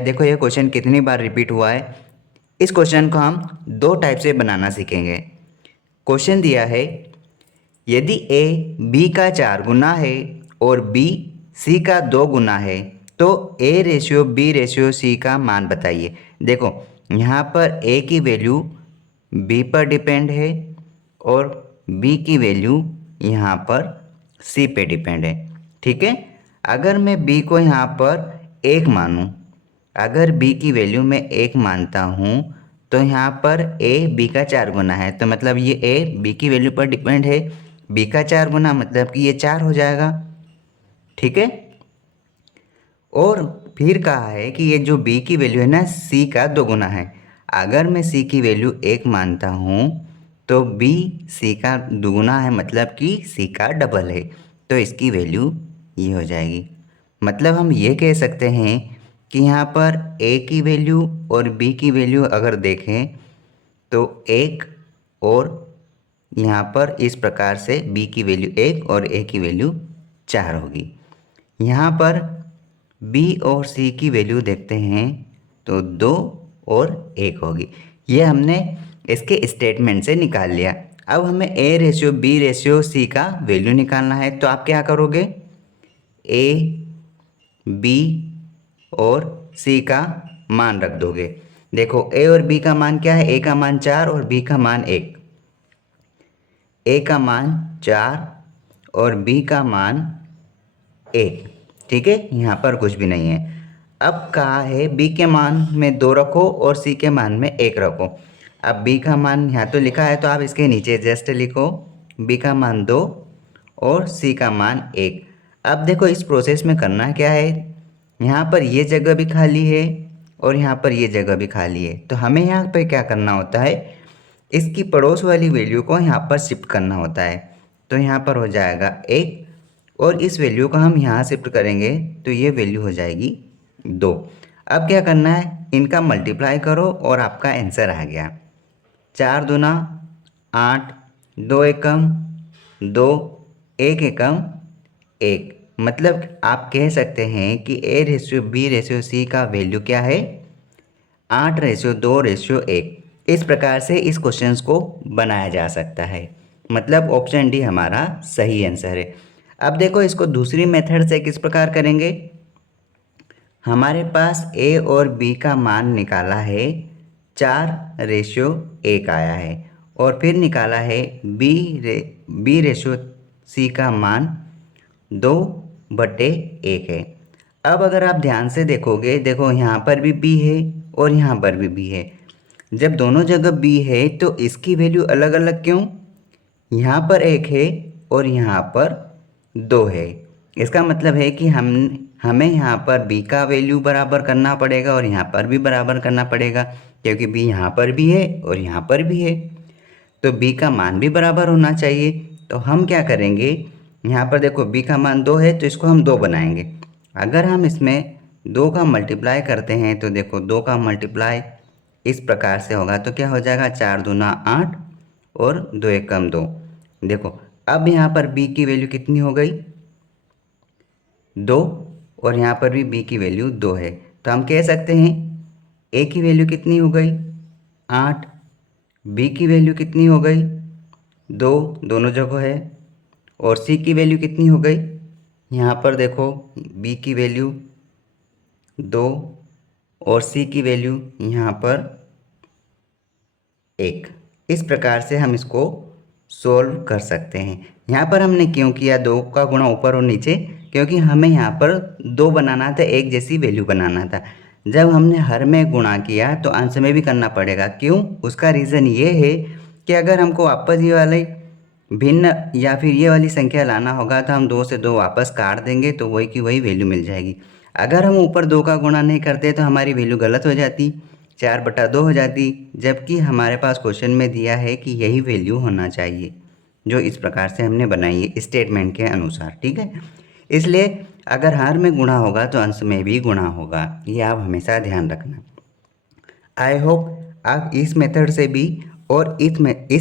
देखो ये क्वेश्चन कितनी बार रिपीट हुआ है। इस क्वेश्चन को हम दो टाइप से बनाना सीखेंगे। क्वेश्चन दिया है, यदि ए बी का 4 गुना है और बी सी का 2 गुना है तो A ratio B ratio C का मान बताइए। देखो यहाँ पर ए की वैल्यू बी पर डिपेंड है और बी की वैल्यू यहाँ पर सी पे डिपेंड है। ठीक है, अगर मैं बी को यहाँ पर 1 मानूँ, अगर b की वैल्यू मैं 1 मानता हूँ तो यहाँ पर a b का 4 गुना है, तो मतलब ये a b की वैल्यू पर डिपेंड है। b का 4 गुना मतलब कि ये 4 हो जाएगा। ठीक है, और फिर कहा है कि ये जो b की वैल्यू है ना c का 2 गुना है। अगर मैं c की वैल्यू 1 मानता हूँ तो b c का 2 गुना है मतलब कि c का डबल है, तो इसकी वैल्यू ये हो जाएगी। मतलब हम ये कह सकते हैं कि यहाँ पर a की वैल्यू और b की वैल्यू अगर देखें तो 1 और यहाँ पर इस प्रकार से b की वैल्यू 1 और a की वैल्यू 4 होगी। यहाँ पर b और c की वैल्यू देखते हैं तो 2 और 1 होगी। ये हमने इसके स्टेटमेंट से निकाल लिया। अब हमें a ratio b ratio c का वैल्यू निकालना है, तो आप क्या करोगे, a b और c का मान रख दोगे। देखो a और b का मान क्या है, a का मान 4 और b का मान 1। a का मान 4 और b का मान 1। ठीक है, यहाँ पर कुछ भी नहीं है। अब कहा है b के मान में 2 रखो और c के मान में 1 रखो। अब b का मान यहाँ तो लिखा है तो आप इसके नीचे जस्ट लिखो b का मान 2 और c का मान 1। अब देखो इस प्रोसेस में करना क्या है, यहाँ पर ये जगह भी खाली है और यहाँ पर ये जगह भी खाली है, तो हमें यहाँ पर क्या करना होता है, इसकी पड़ोस वाली वैल्यू को यहाँ पर शिफ्ट करना होता है। तो यहाँ पर हो जाएगा 1 और इस वैल्यू को हम यहाँ शिफ्ट करेंगे तो ये वैल्यू हो जाएगी 2। अब क्या करना है, इनका मल्टीप्लाई करो और आपका आंसर आ गया। 4 दूना 8, 2 एकम 2, 1 एकम 1। मतलब आप कह सकते हैं कि a ratio b ratio c का वैल्यू क्या है, 8 रेशियो 2 रेशियो 1। इस प्रकार से इस क्वेश्चन को बनाया जा सकता है। मतलब ऑप्शन डी हमारा सही आंसर है। अब देखो इसको दूसरी मेथड से किस प्रकार करेंगे। हमारे पास a और b का मान निकाला है, 4 रेशियो 1 आया है, और फिर निकाला है b रेशियो c का मान 2/1 है। अब अगर आप ध्यान से देखोगे, देखो यहाँ पर भी b है और यहाँ पर भी b है। जब दोनों जगह b है तो इसकी वैल्यू अलग अलग क्यों, यहाँ पर 1 है और यहाँ पर 2 है। इसका मतलब है कि हमें यहाँ पर b का वैल्यू बराबर करना पड़ेगा और यहाँ पर भी बराबर करना पड़ेगा, क्योंकि b यहाँ पर भी है और यहाँ पर भी है, तो b का मान भी बराबर होना चाहिए। तो हम क्या करेंगे, यहाँ पर देखो b का मान 2 है तो इसको हम 2 बनाएंगे। अगर हम इसमें 2 का मल्टीप्लाई करते हैं तो देखो 2 का मल्टीप्लाई इस प्रकार से होगा, तो क्या हो जाएगा, 4 दूना 8 और 2 एकम 2। देखो अब यहाँ पर b की वैल्यू कितनी हो गई, 2, और यहाँ पर भी b की वैल्यू 2 है, तो हम कह सकते हैं a की वैल्यू कितनी हो गई, 8, b की वैल्यू कितनी हो गई, 2, दोनों जगह है, और c की वैल्यू कितनी हो गई, यहाँ पर देखो b की वैल्यू 2 और c की वैल्यू यहाँ पर 1। इस प्रकार से हम इसको सोल्व कर सकते हैं। यहाँ पर हमने क्यों किया 2 का गुणा ऊपर और नीचे, क्योंकि हमें यहाँ पर 2 बनाना था, एक जैसी वैल्यू बनाना था। जब हमने हर में गुणा किया तो अंश में भी करना पड़ेगा। क्यों, उसका रीज़न ये है कि अगर हमको वापस ये वाले भिन्न या फिर ये वाली संख्या लाना होगा तो हम 2 से 2 वापस काट देंगे तो वही की वही वैल्यू मिल जाएगी। अगर हम ऊपर 2 का गुणा नहीं करते तो हमारी वैल्यू गलत हो जाती, 4/2 हो जाती, जबकि हमारे पास क्वेश्चन में दिया है कि यही वैल्यू होना चाहिए, जो इस प्रकार से हमने बनाई है स्टेटमेंट के अनुसार। ठीक है, इसलिए अगर हर में गुणा होगा तो अंश में भी गुणा होगा, ये आप हमेशा ध्यान रखना। आई होप आप इस मेथड से भी और इस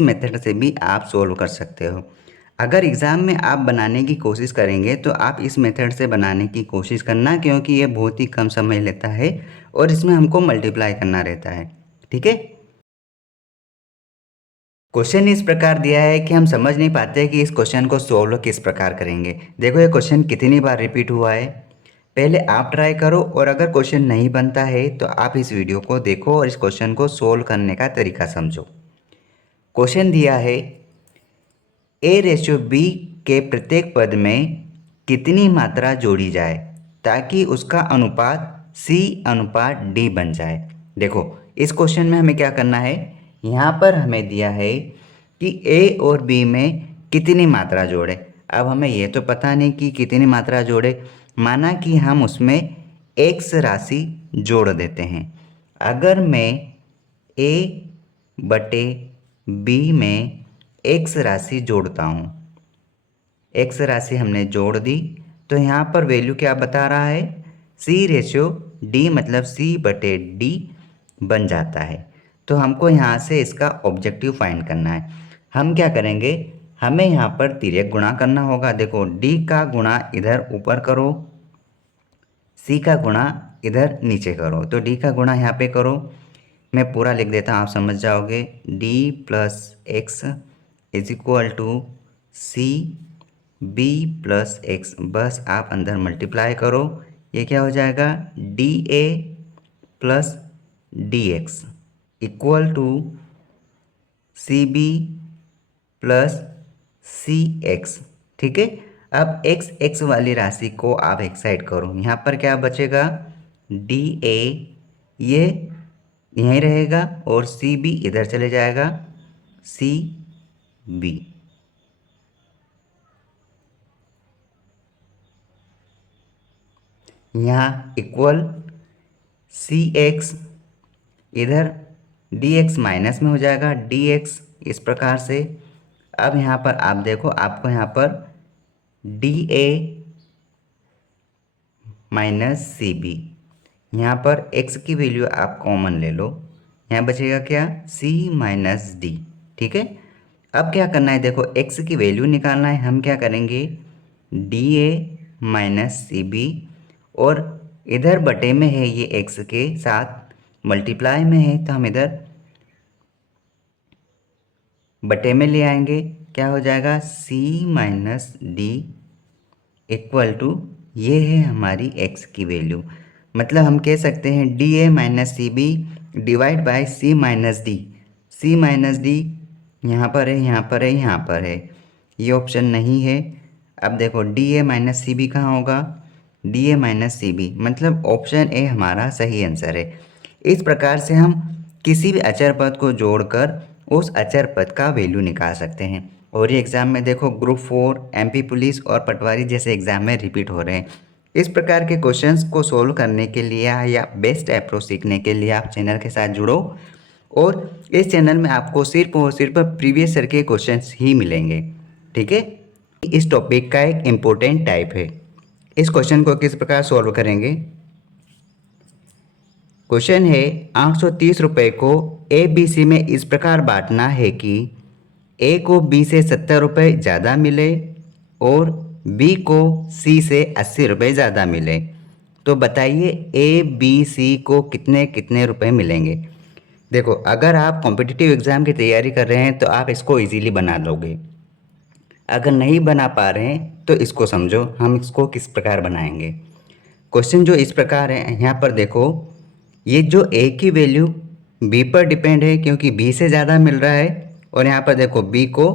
मेथड से भी आप सोल्व कर सकते हो। अगर एग्ज़ाम में आप बनाने की कोशिश करेंगे तो आप इस मेथड से बनाने की कोशिश करना, क्योंकि ये बहुत ही कम समय लेता है और इसमें हमको मल्टीप्लाई करना रहता है। ठीक है। क्वेश्चन इस प्रकार दिया है कि हम समझ नहीं पाते कि इस क्वेश्चन को सॉल्व किस प्रकार करेंगे। देखो ये क्वेश्चन कितनी बार रिपीट हुआ है। पहले आप ट्राई करो और अगर क्वेश्चन नहीं बनता है तो आप इस वीडियो को देखो और इस क्वेश्चन को सोल्व करने का तरीका समझो। क्वेश्चन दिया है a/b के प्रत्येक पद में कितनी मात्रा जोड़ी जाए ताकि उसका अनुपात c/d बन जाए। देखो इस क्वेश्चन में हमें क्या करना है, यहाँ पर हमें दिया है कि a और b में कितनी मात्रा जोड़े। अब हमें ये तो पता नहीं कि कितनी मात्रा जोड़े, माना कि हम उसमें x राशि जोड़ देते हैं। अगर मैं a बटे b में x राशि जोड़ता हूँ, x राशि हमने जोड़ दी तो यहाँ पर वैल्यू क्या बता रहा है, c/d मतलब c बटे d बन जाता है। तो हमको यहाँ से इसका ऑब्जेक्टिव फाइंड करना है। हम क्या करेंगे, हमें यहाँ पर तिर्यक गुणा करना होगा। देखो d का गुणा इधर ऊपर करो, c का गुणा इधर नीचे करो। तो d का गुणा यहाँ पे करो, मैं पूरा लिख देता हूँ आप समझ जाओगे। d plus X is equal to C B plus X, बस आप अंदर मल्टीप्लाई करो। ये क्या हो जाएगा, D A plus D X equal to C B plus C X. ठीक है। अब एक्स एक्स वाली राशि को आप एक साइड करो, यहाँ पर क्या बचेगा, डी ए ये यहीं रहेगा और सी बी इधर चले जाएगा, सी बी। यहाँ इक्वल सी एक्स इधर डी एक्स माइनस में हो जाएगा, डी एक्स इस प्रकार से। अब यहाँ पर आप देखो, आपको यहाँ पर D A minus C B, यहाँ पर x की वैल्यू आप कॉमन ले लो, यहाँ बचेगा क्या, c माइनस डी। ठीक है। अब क्या करना है, देखो x की वैल्यू निकालना है। हम क्या करेंगे, D A minus C B और इधर बटे में है, ये x के साथ मल्टीप्लाई में है तो हम इधर बटे में ले आएंगे। क्या हो जाएगा, c minus D equal to ये है हमारी x की वैल्यू। मतलब हम कह सकते हैं D A minus C B divide by C minus D. C minus D यहाँ पर है, यहाँ पर है, यहाँ पर है, ये ऑप्शन नहीं है। अब देखो D A minus C B कहाँ होगा, D A minus C B, मतलब ऑप्शन ए हमारा सही आंसर है। इस प्रकार से हम किसी भी अचर पद को जोड़कर उस अचर पद का वैल्यू निकाल सकते हैं। और ये एग्ज़ाम में देखो ग्रुप 4, एमपी पुलिस और पटवारी जैसे एग्ज़ाम में रिपीट हो रहे हैं। इस प्रकार के क्वेश्चंस को सोल्व करने के लिए या बेस्ट अप्रोच सीखने के लिए आप चैनल के साथ जुड़ो और इस चैनल में आपको सिर्फ और सिर्फ प्रीवियस ईयर के क्वेश्चंस ही मिलेंगे। ठीक है। इस टॉपिक का एक इम्पोर्टेंट टाइप है। इस क्वेश्चन को किस प्रकार सॉल्व करेंगे। क्वेश्चन है 830 रुपये को ए बी सी में इस प्रकार बांटना है कि ए को बी से 70 रुपये ज़्यादा मिले और बी को सी से 80 रुपये ज़्यादा मिले। तो बताइए ए बी सी को कितने कितने रुपए मिलेंगे। देखो अगर आप कॉम्पिटिटिव एग्ज़ाम की तैयारी कर रहे हैं तो आप इसको इजीली बना लोगे। अगर नहीं बना पा रहे हैं तो इसको समझो, हम इसको किस प्रकार बनाएंगे। क्वेश्चन जो इस प्रकार है, यहाँ पर देखो ये जो ए की वैल्यू बी पर डिपेंड है क्योंकि बी से ज़्यादा मिल रहा है, और यहाँ पर देखो बी को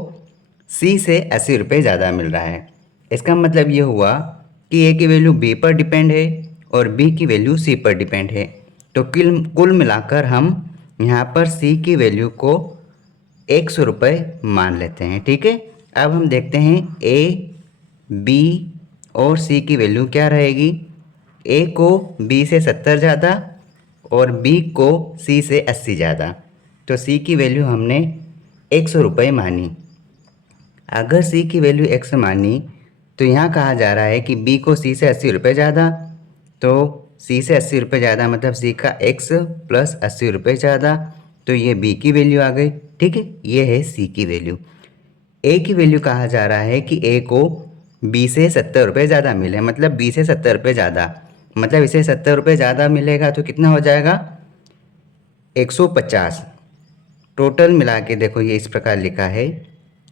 सी से 80 रुपये ज़्यादा मिल रहा है। इसका मतलब ये हुआ कि ए की वैल्यू बी पर डिपेंड है और बी की वैल्यू सी पर डिपेंड है। तो कुल मिलाकर हम यहाँ पर सी की वैल्यू को 100 रुपये मान लेते हैं। ठीक है। अब हम देखते हैं ए बी और सी की वैल्यू क्या रहेगी। ए को बी से 70 ज़्यादा और बी को सी से 80 ज़्यादा, तो सी की वैल्यू हमने 100 रुपये मानी। अगर सी की वैल्यू 100 मानी तो यहाँ कहा जा रहा है कि बी को सी से 80 रुपये ज़्यादा, तो सी से 80 रुपये ज़्यादा मतलब सी का x प्लस 80 रुपये ज़्यादा, तो ये बी की वैल्यू आ गई। ठीक है, ये है सी की वैल्यू। ए की वैल्यू कहा जा रहा है कि ए को बी से 70 रुपये ज़्यादा मिले, मतलब बी से 70 रुपये ज़्यादा, मतलब इसे 70 रुपये ज़्यादा मिलेगा तो कितना हो जाएगा 150। टोटल मिला के देखो ये इस प्रकार लिखा है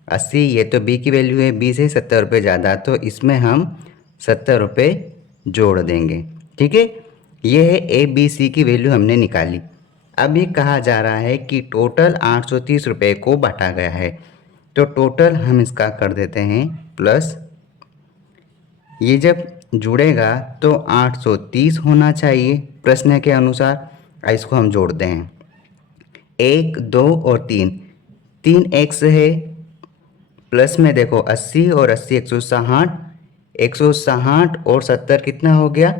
80, ये तो बी की वैल्यू है, बी से 70 रुपये ज़्यादा, तो इसमें हम 70 रुपये जोड़ देंगे। ठीक है, ये है ए बी सी की वैल्यू हमने निकाली। अब ये कहा जा रहा है कि टोटल 830 रुपये को बांटा गया है, तो टोटल हम इसका कर देते हैं प्लस, ये जब जुड़ेगा तो 830 होना चाहिए प्रश्न के अनुसार। इसको हम जोड़ते हैं, 1 2 और 3, 3x है, प्लस में देखो 80 और 80 160, 160 और 70 कितना हो गया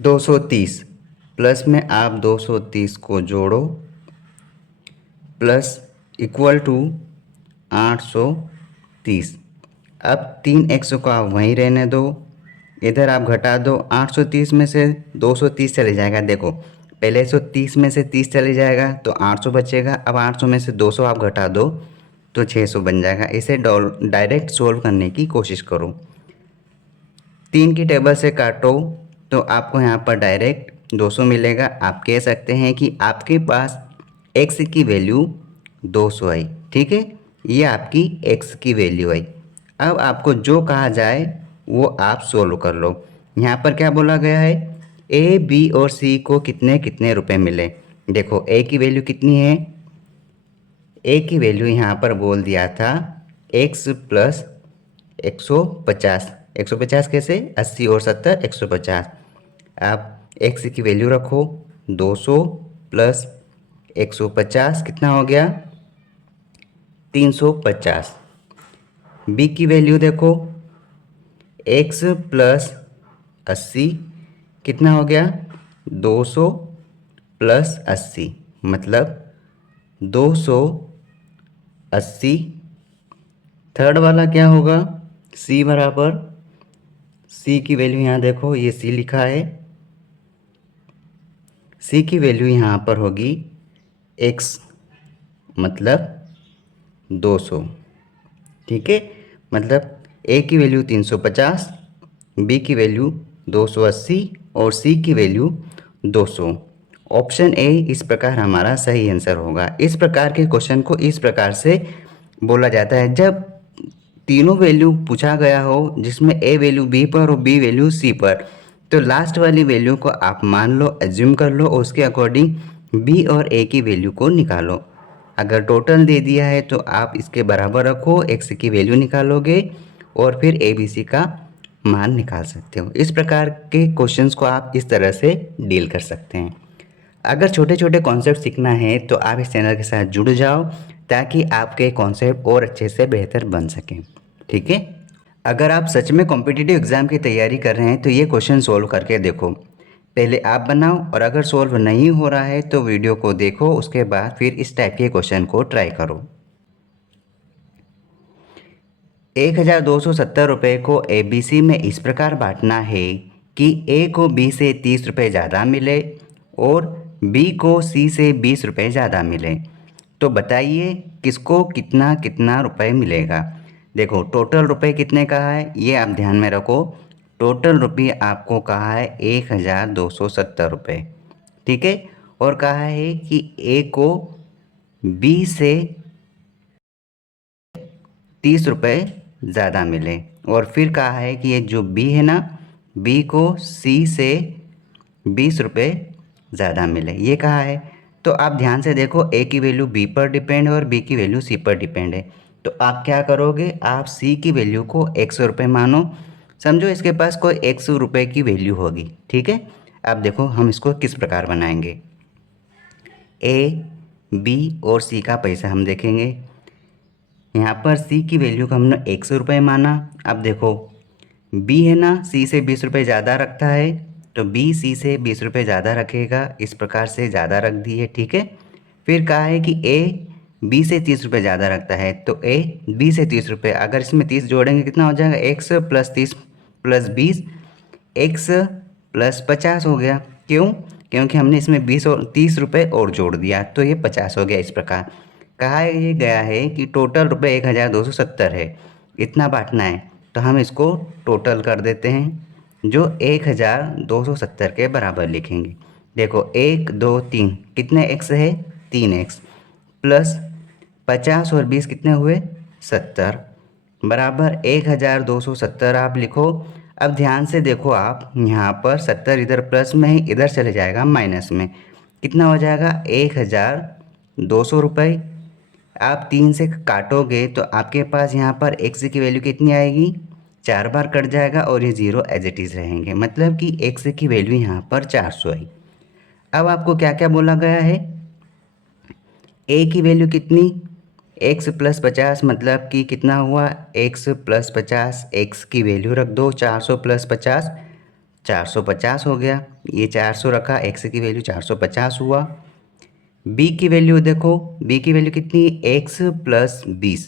230, प्लस में आप 230 को जोड़ो प्लस इक्वल टू 830। अब 3x को आप वहीं रहने दो, इधर आप घटा दो, 830 में से 230 चले जाएगा, देखो पहले 130 में से 30 चले जाएगा तो 800 बचेगा, अब 800 में से 200 आप घटा दो तो 600 बन जाएगा। इसे डायरेक्ट सोल्व करने की कोशिश करो, 3 की टेबल से काटो तो आपको यहाँ पर डायरेक्ट 200 मिलेगा। आप कह सकते हैं कि आपके पास x की वैल्यू 200 आई। ठीक है, ये आपकी x की वैल्यू आई। अब आपको जो कहा जाए वो आप सोल्व कर लो। यहाँ पर क्या बोला गया है, a b और c को कितने कितने रुपए मिले। देखो a की वैल्यू कितनी है, a की वैल्यू यहाँ पर बोल दिया था x प्लस 150। 150 कैसे, 80 और 70 150। आप x की वैल्यू रखो 200 प्लस 150 कितना हो गया 350। b की वैल्यू देखो x प्लस 80 कितना हो गया 200 प्लस 80, मतलब 280। थर्ड वाला क्या होगा, c बराबर, c की वैल्यू यहाँ देखो, ये c लिखा है, c की वैल्यू यहाँ पर होगी x मतलब 200। ठीक है, मतलब a की वैल्यू 350, b की वैल्यू 280 और c की वैल्यू 200। ऑप्शन ए इस प्रकार हमारा सही आंसर होगा। इस प्रकार के क्वेश्चन को इस प्रकार से बोला जाता है, जब तीनों वैल्यू पूछा गया हो जिसमें ए वैल्यू बी पर और बी वैल्यू सी पर, तो लास्ट वाली वैल्यू को आप मान लो, एज्यूम कर लो, उसके अकॉर्डिंग बी और ए की वैल्यू को निकालो। अगर टोटल दे दिया है तो आप इसके बराबर रखो, एक्स की वैल्यू निकालोगे और फिर ए बी सी का मान निकाल सकते हो। इस प्रकार के क्वेश्चंस को आप इस तरह से डील कर सकते हैं। अगर छोटे छोटे कॉन्सेप्ट सीखना है तो आप इस चैनल के साथ जुड़ जाओ, ताकि आपके कॉन्सेप्ट और अच्छे से बेहतर बन सकें। ठीक है, अगर आप सच में कॉम्पिटिटिव एग्ज़ाम की तैयारी कर रहे हैं तो ये क्वेश्चन सोल्व करके देखो। पहले आप बनाओ और अगर सोल्व नहीं हो रहा है तो वीडियो को देखो, उसके बाद फिर इस टाइप के क्वेश्चन को ट्राई करो। 1270 रुपये को ए बी सी में इस प्रकार बांटना है कि ए को बी से 30 रुपये ज़्यादा मिले और बी को सी से 20 रुपये ज़्यादा मिले। तो बताइए किसको कितना कितना रुपए मिलेगा। देखो टोटल रुपए कितने कहा है ये आप ध्यान में रखो, टोटल रुपये आपको कहा है 1270 रुपये। ठीक है, और कहा है कि ए को बी से 30 रुपये ज़्यादा मिले, और फिर कहा है कि ये जो बी है ना, बी को सी से 20 रुपये ज़्यादा मिले, ये कहा है। तो आप ध्यान से देखो, ए की वैल्यू बी पर डिपेंड है और बी की वैल्यू सी पर डिपेंड है। तो आप क्या करोगे, आप सी की वैल्यू को 100 रुपये मानो, समझो इसके पास कोई 100 रुपये की वैल्यू होगी। ठीक है, अब देखो हम इसको किस प्रकार बनाएंगे। ए बी और सी का पैसा हम देखेंगे। यहाँ पर सी की वैल्यू को हमने 100 रुपये माना। अब देखो बी है ना, सी से 20 रुपये ज़्यादा रखता है, तो बी सी से 20 रुपये ज़्यादा रखेगा, इस प्रकार से ज़्यादा रख दिए, ठीक है। फिर कहा है कि ए बी से 30 रुपये ज़्यादा रखता है, तो ए बी से 30 रुपये, अगर इसमें 30 जोड़ेंगे कितना हो जाएगा, x plus 30 plus 20, x plus 50 हो गया। क्यों? क्योंकि हमने इसमें 20 और 30 रुपये और जोड़ दिया, तो ये 50 हो गया। इस प्रकार कहा ये गया है कि टोटल रुपये 1270 है, इतना बांटना है, तो हम इसको टोटल कर देते हैं, जो 1270 के बराबर लिखेंगे। देखो 1 2 3 कितने एक्स है, 3 एक्स, प्लस 50 और 20 कितने हुए, 70, बराबर 1270 आप लिखो। अब ध्यान से देखो, आप यहाँ पर 70 इधर प्लस में है, इधर चले जाएगा माइनस में, कितना हो जाएगा 1200 रुपये। आप 3 से काटोगे तो आपके पास यहाँ पर एक्स की वैल्यू कितनी आएगी, 4 बार कट जाएगा और ये 0 एज इट इज़ रहेंगे, मतलब कि एक्स की वैल्यू यहाँ पर 400 आई। अब आपको क्या क्या बोला गया है, ए की वैल्यू कितनी, एक्स प्लस 50, मतलब कि कितना हुआ, एक्स प्लस 50, एक्स की वैल्यू रख दो, 400 प्लस 50 450 हो गया, ये 400 रखा, एक्स की वैल्यू 450 हुआ। बी की वैल्यू देखो, बी की वैल्यू कितनी, एक्स प्लस 20,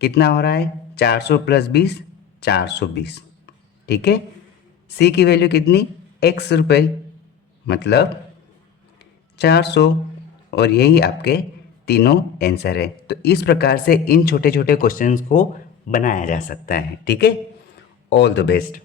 कितना हो रहा है, 400 प्लस 20 420, ठीक है। सी की वैल्यू कितनी, एक्स रुपये, मतलब 400, और यही आपके तीनों आंसर है। तो इस प्रकार से इन छोटे छोटे क्वेश्चंस को बनाया जा सकता है, ठीक है। All the best.